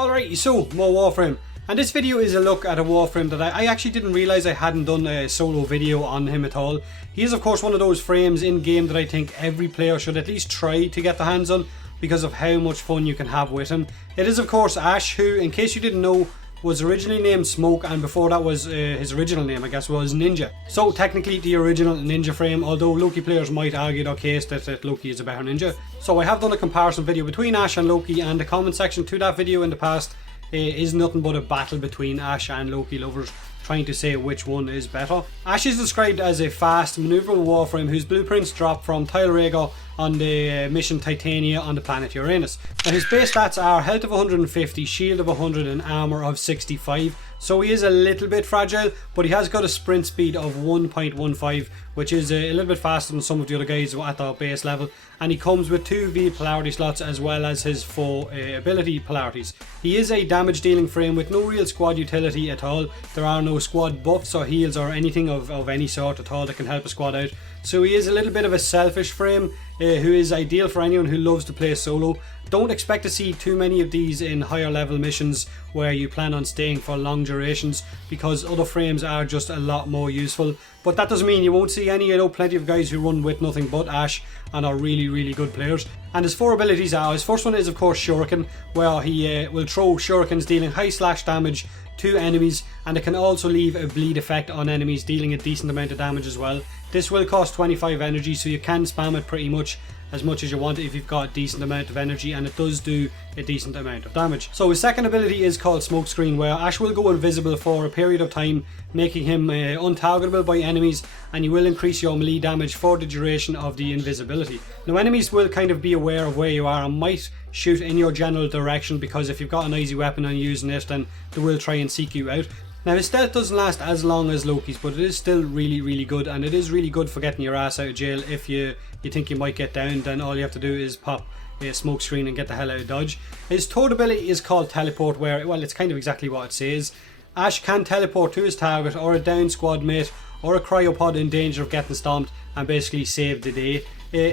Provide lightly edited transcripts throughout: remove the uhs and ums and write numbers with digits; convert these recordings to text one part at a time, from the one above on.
Alright, so more Warframe. And this video is a look at a Warframe that I actually didn't realise I hadn't done a solo video on him at all. He is of course one of those frames in game that I think every player should at least try to get their hands on because of how much fun you can have with him. It is of course Ash, who, in case you didn't know, was originally named Smoke, and before that was his original name, I guess, was Ninja. So technically the original Ninja frame, although Loki players might argue their case that Loki is a better ninja. So I have done a comparison video between Ash and Loki, and the comment section to that video in the past is nothing but a battle between Ash and Loki lovers trying to say which one is better. Ash is described as a fast, maneuverable Warframe whose blueprints drop from Tile Rhaegar on the mission Titania on the planet Uranus. Now his base stats are health of 150, shield of 100 and armour of 65, so he is a little bit fragile, but he has got a sprint speed of 1.15, which is a little bit faster than some of the other guys at the base level, and he comes with 2 V polarity slots as well as his 4 ability polarities. He is a damage dealing frame with no real squad utility at all. There are no squad buffs or heals or anything of any sort at all that can help a squad out. So he is a little bit of a selfish frame who is ideal for anyone who loves to play solo. Don't expect to see too many of these in higher level missions where you plan on staying for long durations, because other frames are just a lot more useful. But that doesn't mean you won't see any. I know plenty of guys who run with nothing but Ash and are really good players. And his 4 abilities are, his first one is of course Shuriken, where he will throw shurikens dealing high slash damage to enemies, and it can also leave a bleed effect on enemies, dealing a decent amount of damage as well. This will cost 25 energy, so you can spam it pretty much as you want if you've got a decent amount of energy, and it does do a decent amount of damage. So his second ability is called Smokescreen, where Ash will go invisible for a period of time, making him untargetable by enemies, and you will increase your melee damage for the duration of the invisibility. Now enemies will kind of be aware of where you are and might shoot in your general direction, because if you've got an easy weapon and you're using it, then they will try and seek you out. Now his stealth doesn't last as long as Loki's, but it is still really good, and it is really good for getting your ass out of jail. If you think you might get down, then all you have to do is pop a Smokescreen and get the hell out of dodge. His third ability is called Teleport, where, well, it's kind of exactly what it says. Ash can teleport to his target or a down squad mate or a cryopod in danger of getting stomped and basically save the day.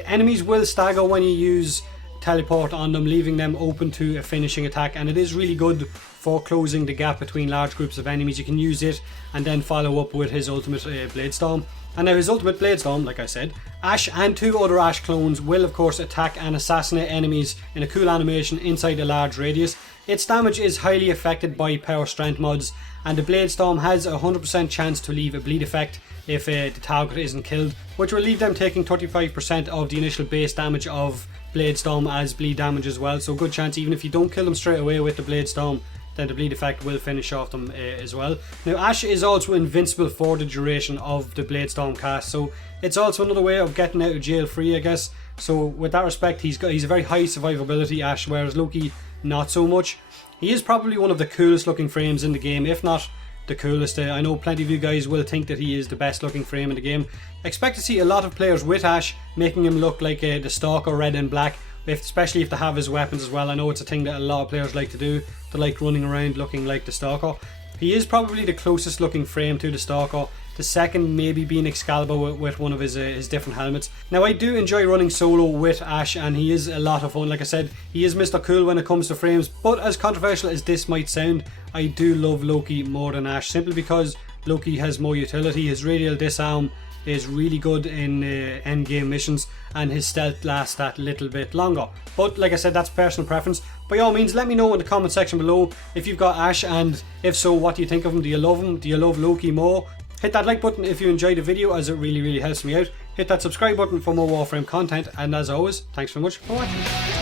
Enemies will stagger when you use teleport on them, leaving them open to a finishing attack, and it is really good for closing the gap between large groups of enemies. You can use it and then follow up with his ultimate Bladestorm. And now his ultimate Bladestorm, like I said, Ash and 2 other Ash clones will of course attack and assassinate enemies in a cool animation inside a large radius. Its damage is highly affected by power strength mods, and the Bladestorm has a 100% chance to leave a bleed effect if the target isn't killed, which will leave them taking 35% of the initial base damage of Bladestorm as bleed damage as well. So good chance, even if you don't kill them straight away with the Bladestorm, then the bleed effect will finish off them as well. Now Ash is also invincible for the duration of the Bladestorm cast, so it's also another way of getting out of jail free, I guess. So with that respect, he's a very high survivability Ash, whereas Loki not so much. He is probably one of the coolest looking frames in the game, if not the coolest. I know plenty of you guys will think that he is the best looking frame in the game. Expect to see a lot of players with Ash making him look like the Stalker red and black, especially if they have his weapons as well. I know it's a thing that a lot of players like to do. They like running around looking like the Stalker. He is probably the closest looking frame to the Stalker. The second maybe being Excalibur with one of his different helmets. Now I do enjoy running solo with Ash, and he is a lot of fun. Like I said, he is Mr. Cool when it comes to frames, but as controversial as this might sound, I do love Loki more than Ash, simply because Loki has more utility. His radial disarm is really good in end game missions, and his stealth lasts that little bit longer. But like I said, that's personal preference. By all means, let me know in the comment section below if you've got Ash, and if so, what do you think of him? Do you love him? Do you love Loki more? Hit that like button if you enjoyed the video, as it really helps me out. Hit that subscribe button for more Warframe content, and as always, thanks very much for watching.